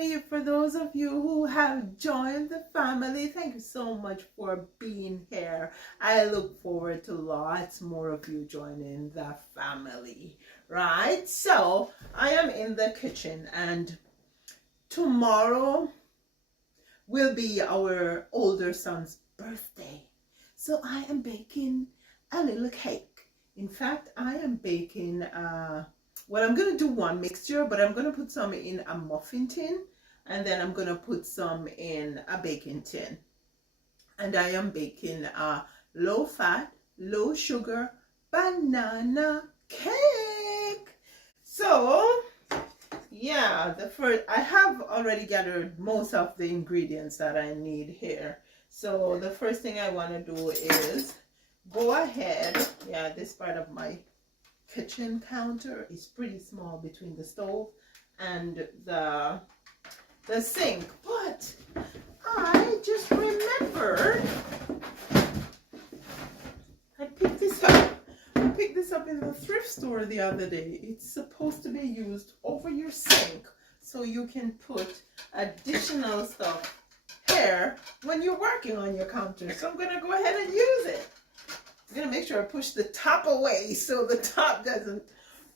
family. For those of you who have joined the family, thank you so much for being here. I look forward to lots more of you joining the family, right? So I am in the kitchen, and tomorrow will be our older son's birthday. So I am baking a little cake. In fact, I am baking well, I'm going to do one mixture, but I'm going to put some in a muffin tin, and then I'm going to put some in a baking tin. And I am baking a low fat, low sugar banana cake. So yeah, I have already gathered most of the ingredients that I need here. So the first thing I want to do is go ahead. Yeah, this part of my kitchen counter is pretty small between the stove and the sink, but I just remembered I picked this up in the thrift store the other day. It's supposed to be used over your sink so you can put additional stuff here when you're working on your counter. So I'm going to go ahead and use it. I'm going to make sure I push the top away so the top doesn't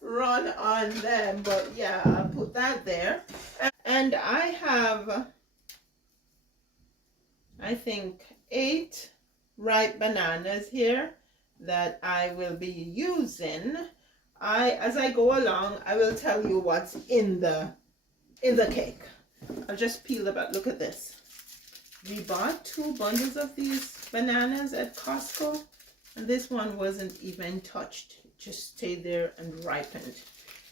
run on them. But yeah, I'll put that there. And I have, I think, 8 ripe bananas here that I will be using. As I go along, I will tell you what's in the cake. I'll just peel the back. Look at this. We bought 2 bundles of these bananas at Costco. And this one wasn't even touched. It just stayed there and ripened.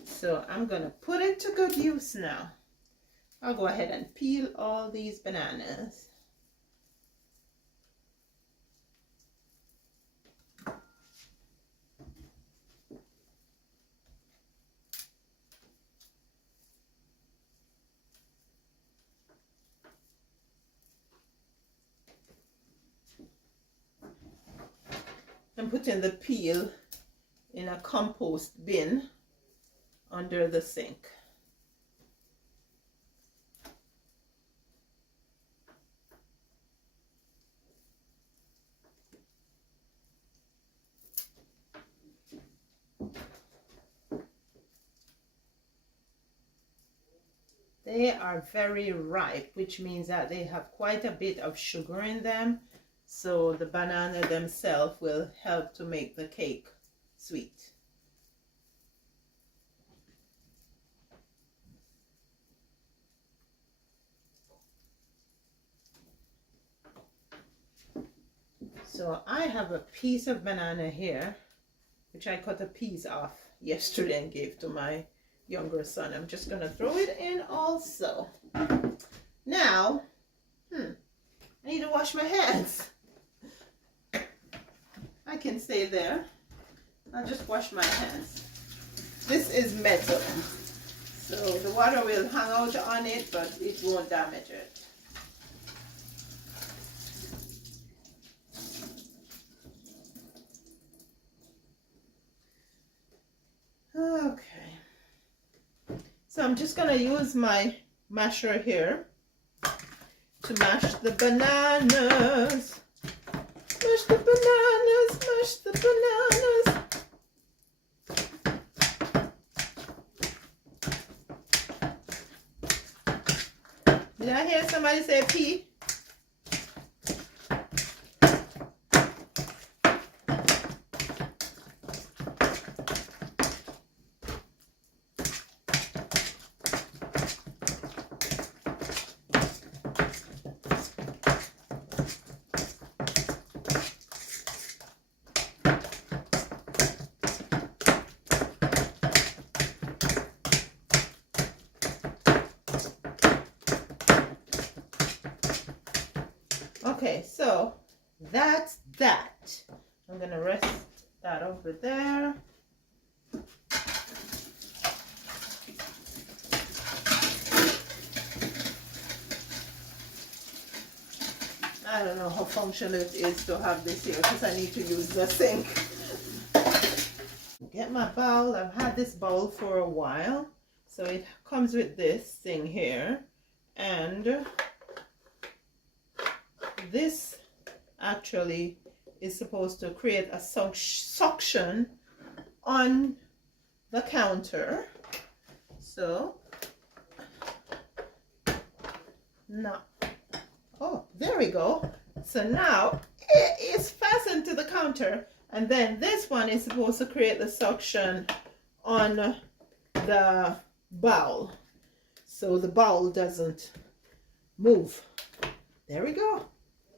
So I'm going to put it to good use now. I'll go ahead and peel all these bananas. I'm putting the peel in a compost bin under the sink. They are very ripe, which means that they have quite a bit of sugar in them. So the banana themselves will help to make the cake sweet. So I have a piece of banana here, which I cut a piece off yesterday and gave to my younger son. I'm just going to throw it in also. Now, I need to wash my hands. I can stay there. I'll just wash my hands. This is metal, so the water will hang out on it, but it won't damage it. Okay. So I'm just going to use my masher here to mash the bananas. Mash the bananas, mash the bananas. Did I hear somebody say pee? Okay, so that's that. I'm gonna rest that over there. I don't know how functional it is to have this here because I need to use the sink. Get my bowl. I've had this bowl for a while. So it comes with this thing here. And this actually is supposed to create a suction on the counter. So now, oh, there we go. So now it is fastened to the counter, and then this one is supposed to create the suction on the bowl, so the bowl doesn't move. There we go.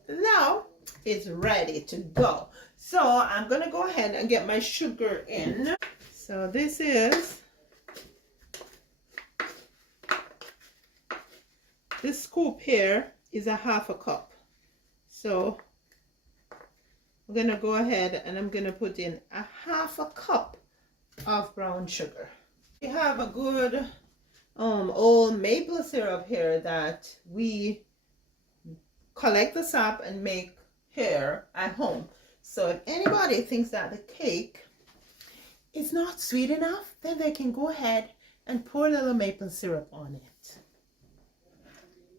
Now it's ready to go. So I'm gonna go ahead and get my sugar in. So this scoop here is a half a cup. So I'm gonna go ahead and I'm gonna put in a half a cup of brown sugar. We have a good old maple syrup here that we collect the sap and make here at home. So if anybody thinks that the cake is not sweet enough, then they can go ahead and pour a little maple syrup on it.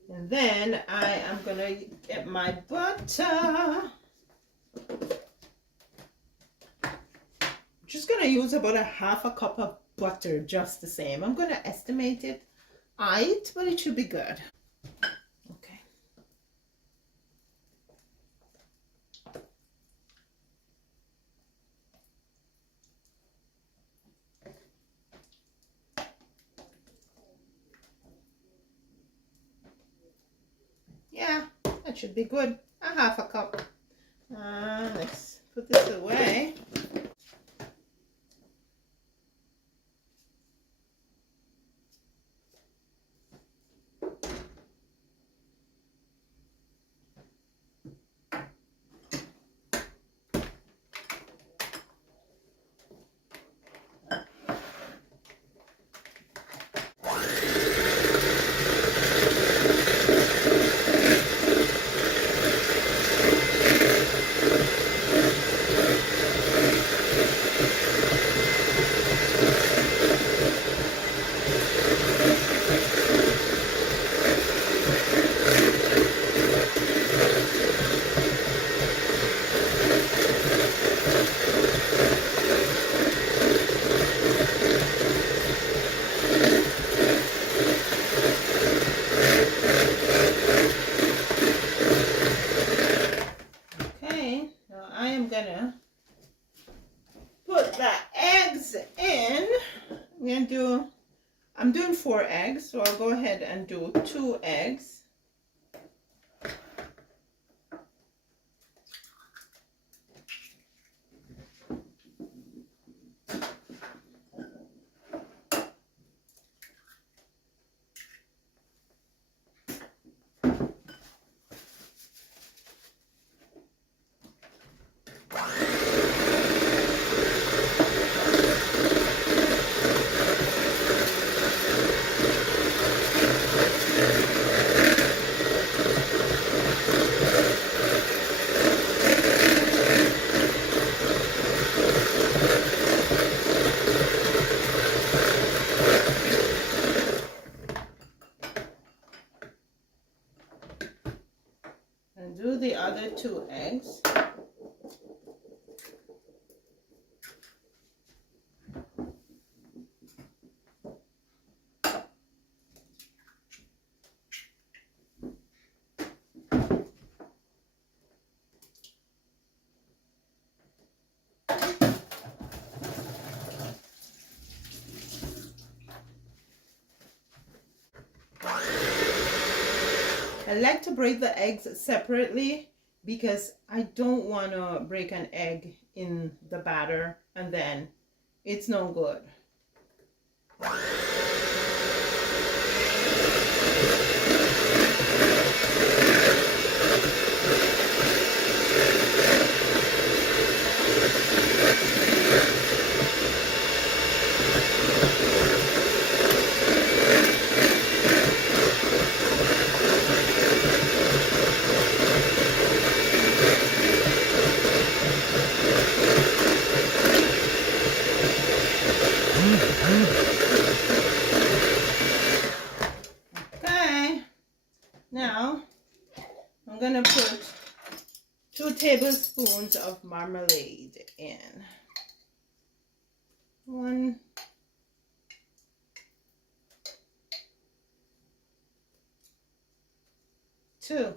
And then I am gonna get my butter. Just gonna use about a half a cup of butter, just the same. I'm gonna estimate it right, but it should be good. Okay. Yeah, that should be good. A half a cup. Let's put this away. I'm doing 4 eggs, so I'll go ahead and do 2 eggs. And do the other 2 eggs. I like to break the eggs separately because I don't want to break an egg in the batter and then it's no good. Okay, tablespoons of marmalade in. 1, 2.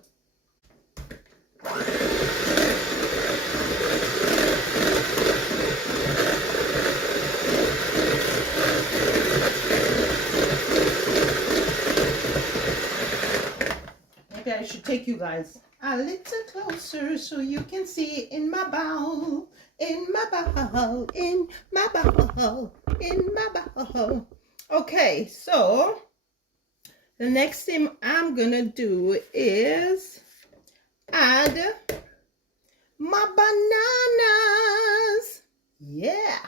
Maybe I should take you guys a little closer so you can see in my bowl, in my bowl, in my bowl, in my bowl. Okay, so the next thing I'm gonna do is add my bananas. Yeah.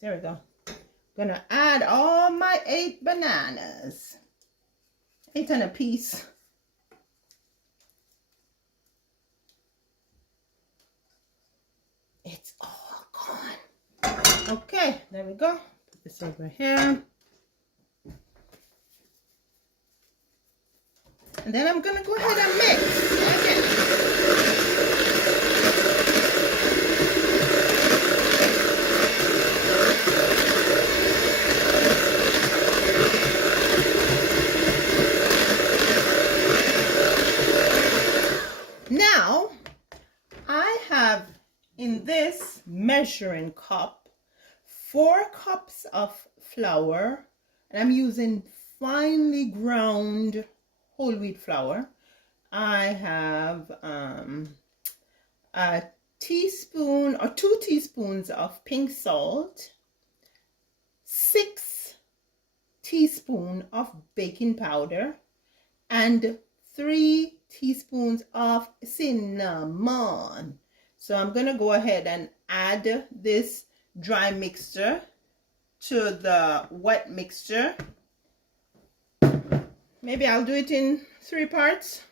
There we go. Gonna add all my 8 bananas. 8 and a piece. It's all gone. Okay, there we go. Put this over here. And then I'm gonna go ahead and mix again. Now, I have in this measuring cup 4 cups of flour, and I'm using finely ground whole wheat flour. I have a teaspoon or 2 teaspoons of pink salt, 6 teaspoons of baking powder, and 3 teaspoons of cinnamon. So I'm gonna go ahead and add this dry mixture to the wet mixture. Maybe I'll do it in 3 parts.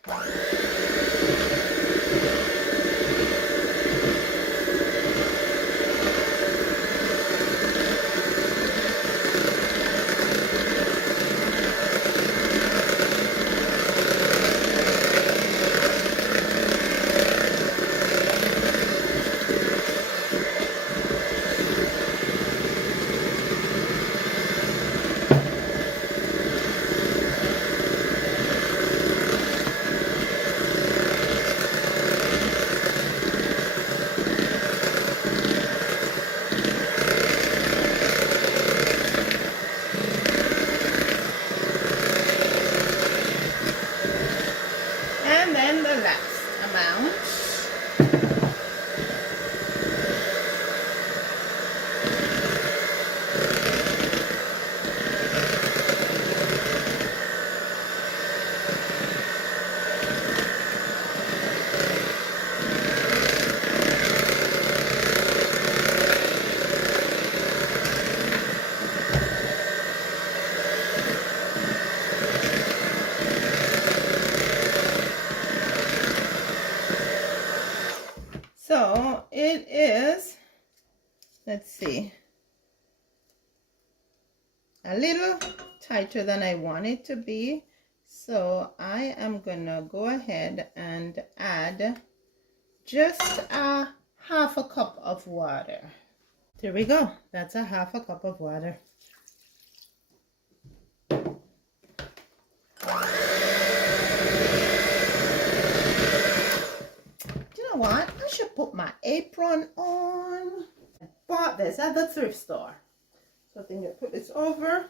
So it is, let's see, a little tighter than I want it to be. So I am gonna go ahead and add just a half a cup of water. There we go. That's a half a cup of water. What? I should put my apron on. I bought this at the thrift store. So I think I put this over,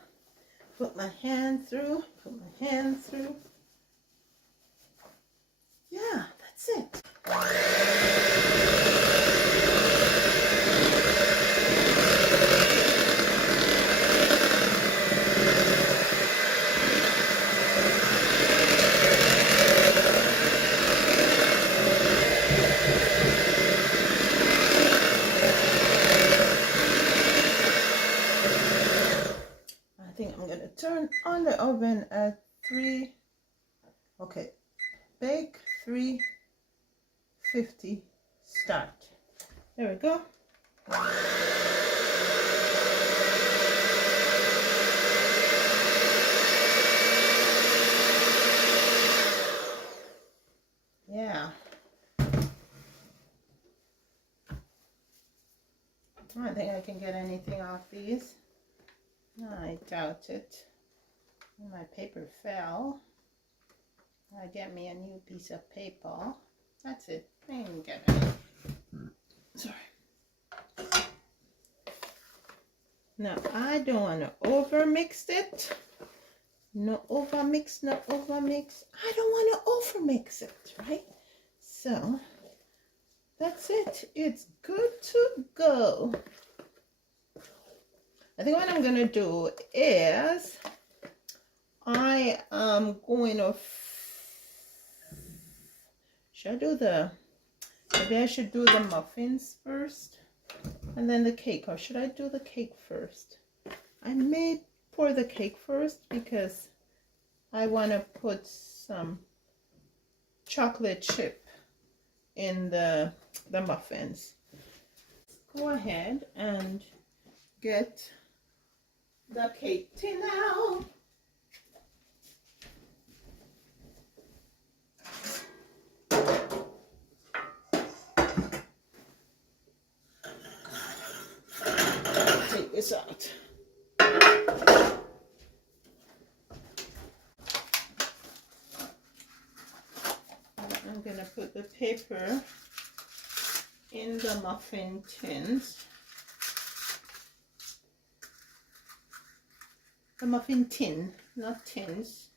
put my hand through, Yeah, that's it. Turn on the oven at 3, okay, bake 350, start. There we go. I don't think I can get anything off these. I doubt it. My paper fell. I get me a new piece of paper. That's it. I didn't get any. Sorry. Now I don't want to over mix it. No over mix, no over mix. I don't want to over mix it, right? So that's it. It's good to go. I think what I'm going to do is I am going to, maybe I should do the muffins first and then the cake, or should I do the cake first? I may pour the cake first because I want to put some chocolate chip in the muffins. Go ahead and get the cake tin out. Take this out. I'm going to put the paper in the muffin tins. The muffin tin, not tins.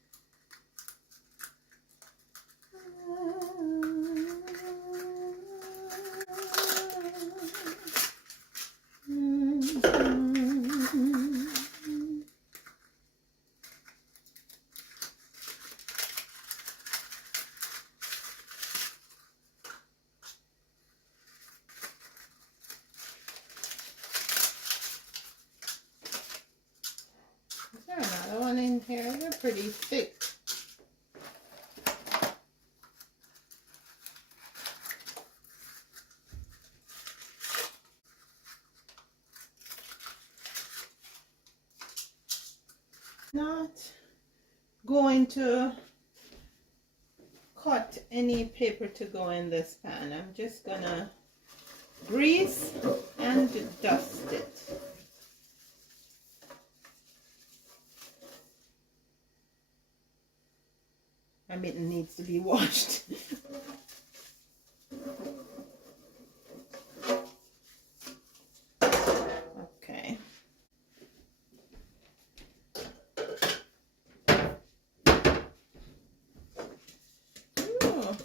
Is there another one in here? They're pretty thick. Not going to cut any paper to go in this pan. I'm just gonna grease and dust it. My mitten needs to be washed. Okay. Ooh.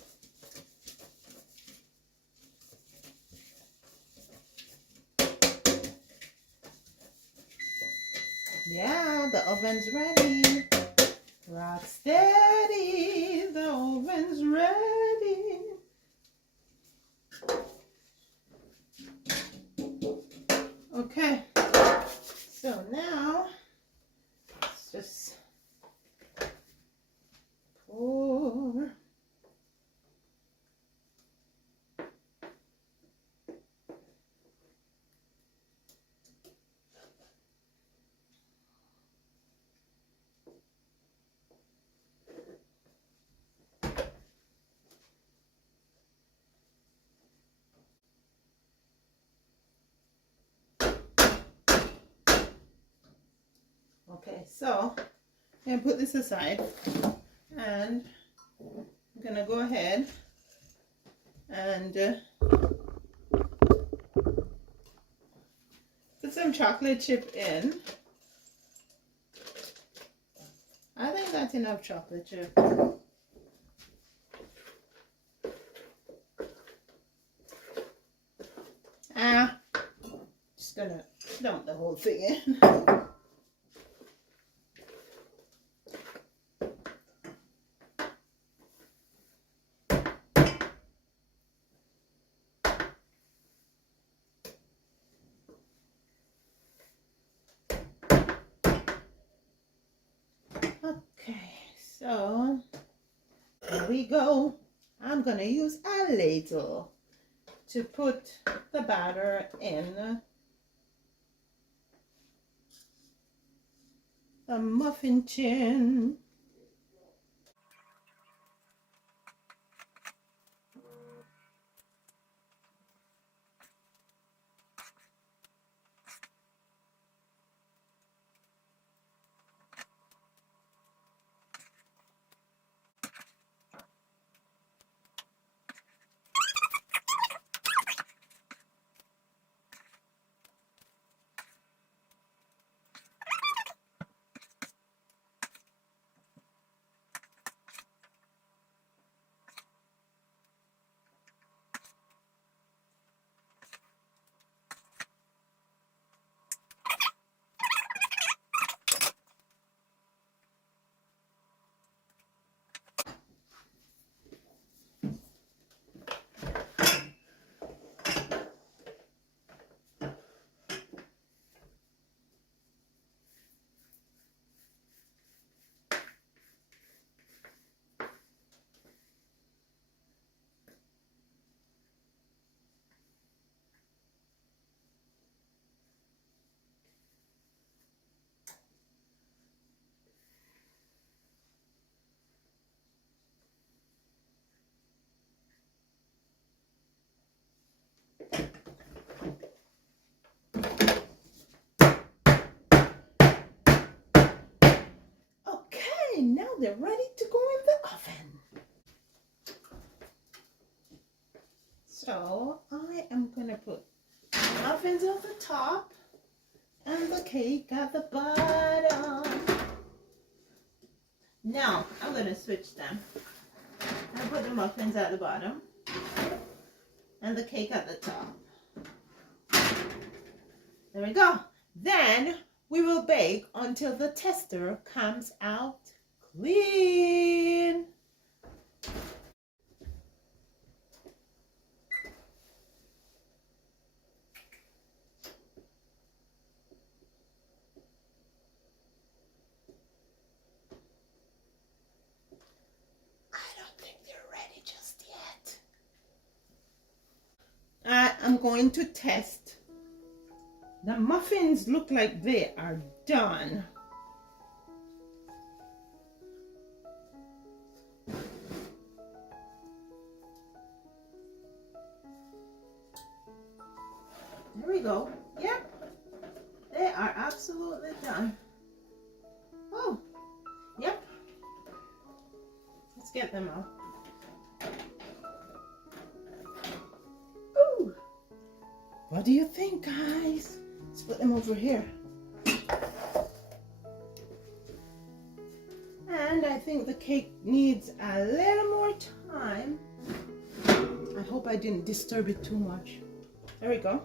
Yeah, the oven's ready. Rock steady, the oven's ready. Okay, so now let's just pour. Okay, so I'm going to put this aside and I'm going to go ahead and put some chocolate chip in. I think that's enough chocolate chip. Just gonna dump the whole thing in. Okay, so here we go. I'm gonna use a ladle to put the batter in the muffin tin. they're ready to go in the oven. So I am going to put muffins at the top and the cake at the bottom. Now I'm going to switch them. I'll put the muffins at the bottom and the cake at the top. There we go. Then we will bake until the tester comes out clean. I'm going to test. The muffins look like they are done. There we go. Yep, they are absolutely done. Oh, yep. Let's get them out. What do you think, guys? Let's put them over here. And I think the cake needs a little more time. I hope I didn't disturb it too much. There we go.